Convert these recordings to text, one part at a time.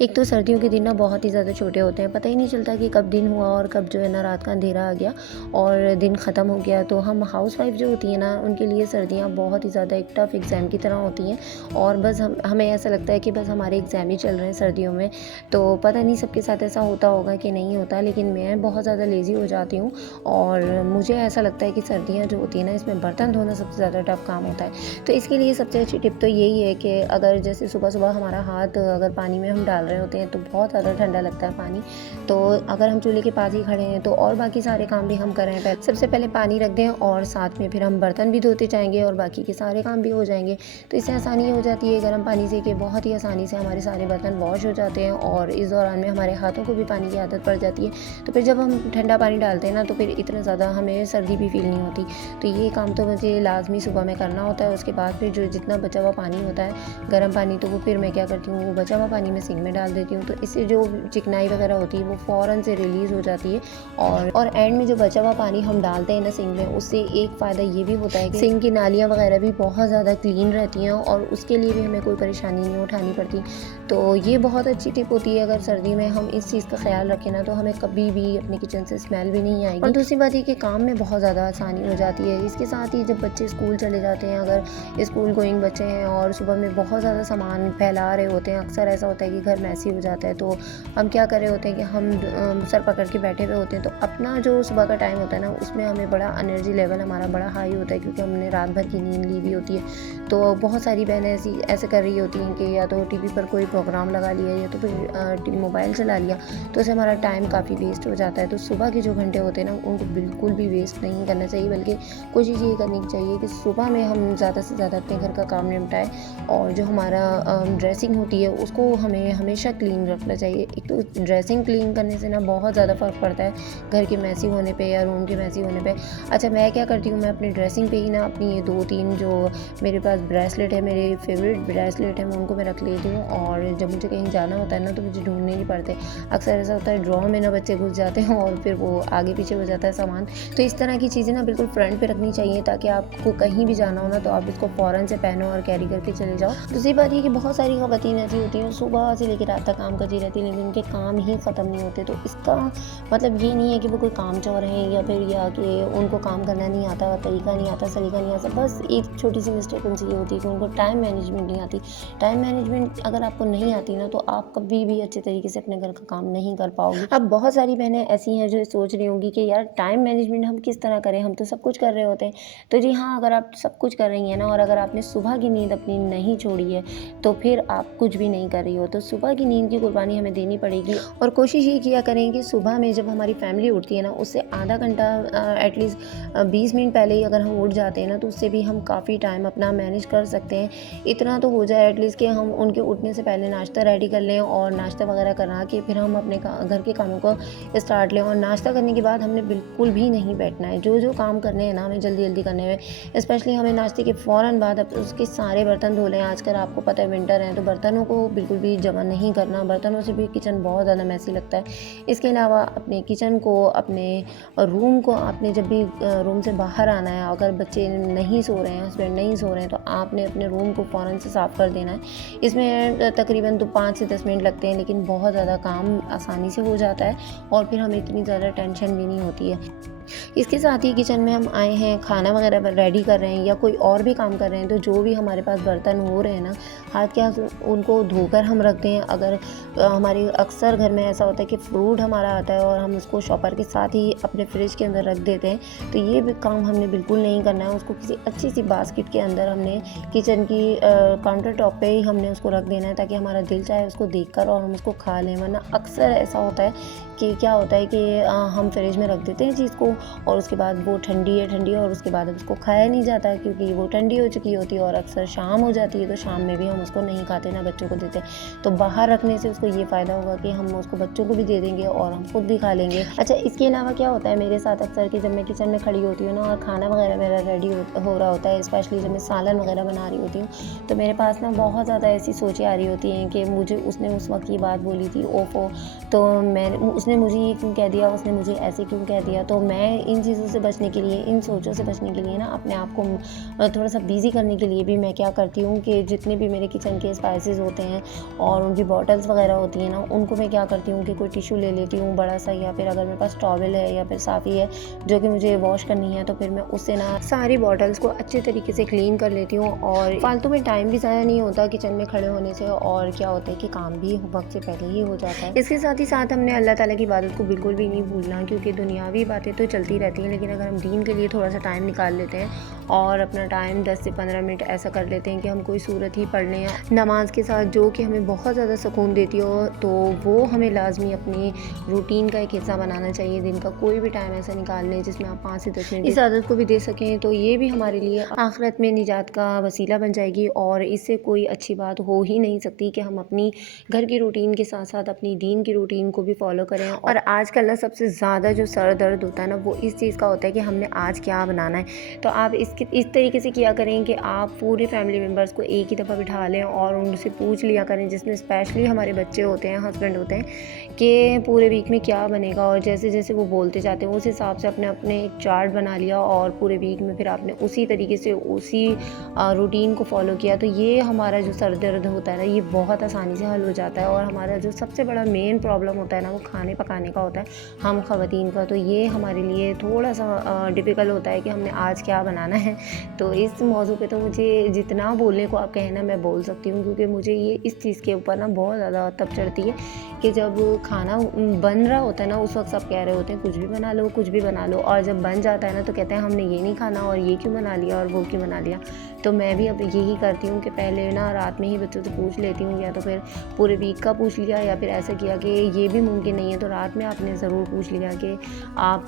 एक तो सर्दियों के दिन ना बहुत ही ज़्यादा छोटे होते हैं, पता ही नहीं चलता कि कब दिन हुआ और कब जो है ना रात का अंधेरा आ गया और दिन ख़त्म हो गया। तो हम हाउसवाइफ़ जो होती है ना, उनके लिए सर्दियाँ बहुत ही ज़्यादा एक टफ़ एग्ज़ाम की तरह होती हैं और बस हमें ऐसा लगता है कि बस हमारे एग्ज़ाम ही चल रहे हैं सर्दियों में। तो पता नहीं सबके साथ ऐसा होता होगा कि नहीं होता, लेकिन मैं बहुत ज़्यादा लेज़ी हो जाती हूँ और मुझे ऐसा लगता है कि सर्दियाँ जो होती हैं ना, इसमें बर्तन धोना सबसे ज़्यादा टफ़ काम होता है। तो इसके लिए सबसे अच्छी टिप तो यही है कि अगर जैसे सुबह-सुबह हमारा हाथ अगर पानी में हम डाल रहे होते हैं तो बहुत ज़्यादा ठंडा लगता है पानी। तो अगर हम चूल्हे के पास ही खड़े हैं तो और बाकी सारे काम भी हम कर रहे हैं, पहले सबसे पहले पानी रख दें और साथ में फिर हम बर्तन भी धोते जाएँगे और बाकी के सारे काम भी हो जाएँगे। तो इससे आसानी ये हो जाती है गर्म पानी से कि बहुत ही आसानी से हमारे सारे बर्तन वॉश हो जाते हैं और इस दौरान में हमारे हाथों को भी पानी की आदत पड़ जाती है। तो फिर जब हम ठंडा पानी डालते हैं ना, तो फिर इतना ज़्यादा हमें सर्दी भी फ़ील नहीं होती। तो ये काम तो मुझे लाज़मी सुबह में करना होता है। उसके बाद फिर जो जितना बचा हुआ पानी होता है गर्म पानी, तो वो फिर मैं क्या करती हूँ, वो बचा हुआ पानी मैं सिंक में डाल देती हूँ। तो इससे जो चिकनाई वगैरह होती है वो फ़ौरन से रिलीज़ हो जाती है और एंड में जो बचा हुआ पानी हम डालते हैं ना सिंक में, उससे एक फ़ायदा ये भी होता है कि सिंक की नालियाँ वगैरह भी बहुत ज़्यादा क्लीन रहती हैं और उसके लिए भी हमें कोई परेशानी नहीं उठानी पड़ती। तो ये बहुत अच्छी टिप होती है, अगर सर्दी में हम इस चीज़ का ख़्याल रखें ना, तो हमें कभी भी अपने किचन से स्मेल भी नहीं आएगी और दूसरी बात ये कि काम में बहुत ज़्यादा आसानी हो जाती है। इसके साथ ही जब बच्चे स्कूल चले जाते हैं, अगर स्कूल गोइंग बच्चे हैं और सुबह में बहुत ज़्यादा सामान फैला रहे होते हैं, अक्सर ऐसा होता है कि घर मैसी हो जाता है, तो हम क्या कर रहे होते हैं कि हम सर पकड़ के बैठे हुए होते हैं। तो अपना जो सुबह का टाइम होता है ना, उसमें हमें बड़ा एनर्जी लेवल हमारा बड़ा हाई होता है, क्योंकि हमने रात भर की नींद ली हुई होती है। तो बहुत सारी बहनें ऐसे कर रही होती हैं कि या तो टीवी पर कोई प्रोग्राम लगा लिया या तो फिर मोबाइल चला लिया, तो उससे हमारा टाइम काफ़ी वेस्ट हो जाता है। तो सुबह के जो घंटे होते हैं ना, उनको बिल्कुल भी वेस्ट नहीं करना चाहिए, बल्कि कोशिश ये करनी चाहिए कि सुबह में हम ज़्यादा से ज़्यादा अपने घर का काम निपटाएं और जो हमारा ड्रेसिंग होती है उसको हमें हमेशा क्लीन रखना चाहिए। एक तो ड्रेसिंग क्लीन करने से ना बहुत ज़्यादा फ़र्क पड़ता है घर के मैसी होने पे या रूम के मैसी होने पे। अच्छा, मैं क्या करती हूँ, मैं अपनी ड्रेसिंग पे ही ना अपनी ये 2-3 जो मेरे पास ब्रेसलेट है, मेरे फेवरेट ब्रेसलेट है, मैं उनको मैं रख लेती हूँ और जब मुझे कहीं जाना होता है ना, तो मुझे ढूँढने नहीं पड़ते। अक्सर ऐसा होता है ड्रॉर में ना बच्चे घुस जाते हैं और फिर वो आगे पीछे हो जाता है सामान। तो इस तरह की चीज़ें ना बिल्कुल फ्रंट पे रखनी चाहिए, ताकि आपको कहीं भी जाना हो ना, तो आप इसको फ़ौरन से पहनो और कैरी करके चले जाओ। दूसरी बात ये कि बहुत सारी ख़वातीन ऐसी होती हैं, सुबह से लेकर रात तक काम करती रहती हैं, लेकिन उनके काम ही ख़त्म नहीं होते। तो इसका मतलब ये नहीं है कि वो कोई कामचोर हैं या फिर या कि उनको काम करना नहीं आता, तरीका नहीं आता, सलीका नहीं आता। बस एक छोटी सी मिस्टेक उनसे ये होती है कि उनको टाइम मैनेजमेंट नहीं आती। टाइम मैनेजमेंट अगर आपको नहीं आती ना, तो आप कभी भी अच्छे तरीके से अपने घर का काम नहीं कर पाओगे। अब बहुत सारी बहनें ऐसी हैं जो सोच रही होंगी कि यार टाइम मैनेजमेंट हम किस तरह करें, हम तो सब कुछ कर रहे होते हैं। तो जी हाँ, अगर आप सब कुछ कर रही हैं ना और अगर आपने सुबह की नींद अपनी नहीं छोड़ी है, तो फिर आप कुछ भी नहीं कर रही हो। तो सुबह की नींद की कुर्बानी हमें देनी पड़ेगी और कोशिश ये किया करें कि सुबह में जब हमारी फैमिली उठती है ना, उससे आधा घंटा एटलीस्ट 20 मिनट पहले ही अगर हम उठ जाते हैं ना, तो उससे भी हम काफ़ी टाइम अपना मैनेज कर सकते हैं। इतना तो हो जाए एटलीस्ट कि हम उनके उठने से पहले नाश्ता रेडी कर लें और नाश्ता वगैरह करा के फिर हम अपने घर के कामों को स्टार्ट लें। और नाश्ता करने के बाद हमने बिल्कुल भी नहीं बैठना है। जो काम करने हैं ना, हमें जल्दी करने हैं। स्पेशली हमें नाश्ते के फ़ौरन बाद अब उसके सारे बर्तन धो लें। आजकल आपको पता है विंटर है, तो बर्तनों को बिल्कुल भी जमा नहीं करना, बर्तनों से भी किचन बहुत ज़्यादा मैसी लगता है। इसके अलावा अपने किचन को, अपने रूम को, आपने जब भी रूम से बाहर आना है, अगर बच्चे नहीं सो रहे हैं, हस्बैंड नहीं सो रहे हैं, तो आपने अपने रूम को फ़ौरन से साफ़ कर देना है। इसमें तकरीबन तो 5 से 10 मिनट लगते हैं, लेकिन बहुत ज़्यादा काम आसानी से हो जाता है और फिर हमें इतनी ज़्यादा टेंशन भी नहीं होती है। इसके साथ ही किचन में हम आए हैं, खाना वगैरह रेडी कर रहे हैं या कोई और भी काम कर रहे हैं, तो जो भी हमारे पास बर्तन हो रहे हैं ना, हाथ के हाथ उनको धोकर हम रख दें। अगर हमारे अक्सर घर में ऐसा होता है कि फ्रूट हमारा आता है और हम उसको शॉपर के साथ ही अपने फ्रिज के अंदर रख देते हैं, तो ये भी काम हमने बिल्कुल नहीं करना है। उसको किसी अच्छी सी बास्केट के अंदर हमने किचन की काउंटर टॉप पे ही हमने उसको रख देना है, ताकि हमारा दिल चाहे उसको देखकर और हम उसको खा लें। वरना अक्सर ऐसा होता है कि क्या होता है कि हम फ्रिज में रख देते हैं चीज़ को और उसके बाद वो ठंडी है और उसके बाद उसको खाया नहीं जाता है, क्योंकि वो ठंडी हो चुकी होती है और अक्सर शाम हो जाती है, तो शाम में भी हम उसको नहीं खाते, ना बच्चों को देते। तो बाहर रखने से उसको ये फ़ायदा होगा कि हम उसको बच्चों को भी दे देंगे और हम खुद भी खा लेंगे। अच्छा, इसके अलावा क्या होता है मेरे साथ अक्सर कि जब मैं किचन में खड़ी होती हूँ ना और खाना वगैरह मेरा रेडी हो रहा होता है, स्पेशली जब मैं सालन वगैरह बना रही होती हूँ, तो मेरे पास ना बहुत ज़्यादा ऐसी सोचें आ रही होती हैं कि मुझे उसने उस वक्त ये बात बोली थी, ओफो, तो उसने मुझे ये क्यों कह दिया, उसने मुझे ऐसे क्यों कह दिया। तो मैं मैं इन चीज़ों से बचने के लिए, इन सोचों से बचने के लिए ना अपने आप को थोड़ा सा बिज़ी करने के लिए भी मैं क्या करती हूँ कि जितने भी मेरे किचन के स्पाइसेस होते हैं और उनकी बॉटल्स वगैरह होती हैं ना, उनको मैं क्या करती हूँ कि कोई टिश्यू ले लेती हूँ बड़ा सा, या फिर अगर मेरे पास टॉवल है या फिर साफ़ी है जो कि मुझे वॉश करनी है, तो फिर मैं उससे ना सारी बॉटल्स को अच्छे तरीके से क्लीन कर लेती हूँ। और फालतू में टाइम भी ज़्यादा नहीं होता किचन में खड़े होने से, और क्या होता है कि काम भी वक्त से पहले ही हो जाता है। इसके साथ ही साथ हमने अल्लाह ताला की इबादत को बिल्कुल भी नहीं भूलना, क्योंकि दुनियावी बातें तो चलती रहती हैं, लेकिन अगर हम दीन के लिए थोड़ा सा टाइम निकाल लेते हैं और अपना टाइम 10 से 15 मिनट ऐसा कर लेते हैं कि हम कोई सूरत ही पढ़ लें नमाज के साथ, जो कि हमें बहुत ज़्यादा सुकून देती हो, तो वो हमें लाजमी अपनी रूटीन का एक हिस्सा बनाना चाहिए। दिन का कोई भी टाइम ऐसा निकाल लें जिसमें आप 5 से 10 मिनट इस आदत को भी दे सकें, तो ये भी हमारे लिए आखिरत में निजात का वसीला बन जाएगी। और इससे कोई अच्छी बात हो ही नहीं सकती कि हम अपनी घर की रूटीन के साथ साथ अपनी दीन की रूटीन को भी फॉलो करें। और आजकल ना सबसे ज़्यादा जो सर दर्द होता है ना, वो इस चीज़ का होता है कि हमने आज क्या बनाना है। तो आप इस तरीके से किया करें कि आप पूरे फैमिली मेम्बर्स को एक ही दफ़ा बिठा लें और उनसे पूछ लिया करें, जिसमें स्पेशली हमारे बच्चे होते हैं, हस्बैंड होते हैं, कि पूरे वीक में क्या बनेगा। और जैसे जैसे वो बोलते जाते हैं उस हिसाब से अपने अपने एक चार्ट बना लिया, और पूरे वीक में फिर आपने उसी तरीके से उसी रूटीन को फॉलो किया, तो ये हमारा जो सर दर्द होता है ना, ये बहुत आसानी से हल हो जाता है। और हमारा जो सबसे बड़ा मेन प्रॉब्लम होता है ना, वो खाने पकाने का होता है, हम ख़वातीन का। तो ये हमारे लिए थोड़ा सा डिफ़िकल्ट होता है कि हमने आज क्या बनाना है। तो इस मौजू पे तो मुझे जितना बोलने को आप कहें ना, मैं बोल सकती हूँ, क्योंकि मुझे ये इस चीज़ के ऊपर ना बहुत ज़्यादा तब चढ़ती है कि जब खाना बन रहा होता है ना, उस वक्त सब कह रहे होते हैं कुछ भी बना लो, कुछ भी बना लो, और जब बन जाता है ना तो कहते हैं हमने ये नहीं खाना, और ये क्यों बना लिया और वो क्यों बना लिया। तो मैं भी अब यही करती हूँ कि पहले ना रात में ही बच्चों से पूछ लेती हूँ, या तो फिर पूरे वीक का पूछ लिया, या फिर ऐसा किया कि ये भी मुमकिन नहीं है तो रात में आपने ज़रूर पूछ लिया कि आप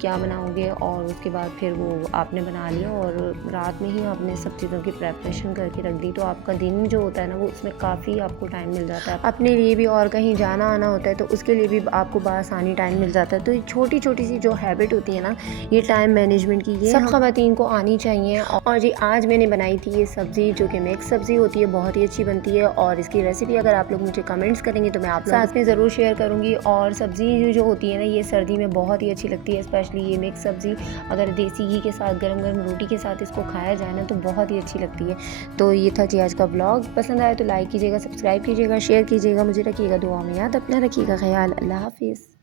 क्या बनाओगे, और उसके बाद फिर वो आपने बना लिया, और रात में ही आपने सब चीज़ों की प्रेपरेशन करके रख दी। तो आपका दिन जो होता है ना, वो उसमें काफ़ी आपको टाइम मिल जाता है अपने लिए भी, और कहीं जाना आना होता है तो उसके लिए भी आपको बआसानी टाइम मिल जाता है। तो ये छोटी छोटी सी जो हैबिट होती है ना, ये टाइम मैनेजमेंट की, ये सब ख़वातीन को आनी चाहिए। और जी आज मैंने बनाई थी ये सब्ज़ी, जो कि मिक्स सब्ज़ी होती है, बहुत ही अच्छी बनती है, और इसकी रेसिपी अगर आप लोग मुझे कमेंट्स करेंगे तो मैं आप साथ में ज़रूर शेयर करूँगी। और सब्ज़ी जो होती है ना, ये सर्दी में बहुत ही अच्छी लगती है, स्पेशली ये मिक्स सब्ज़ी अगर देसी घी के साथ गर्म गर्म रोटी के साथ इसको खाया जाए ना, तो बहुत ही अच्छी लगती है। तो ये था जी आज का व्लॉग। पसंद आए तो लाइक कीजिएगा, सब्सक्राइब कीजिएगा, शेयर कीजिएगा, मुझे रखिएगा दुआ में याद, अपना रखिएगा ख्याल। अल्लाह हाफिज़।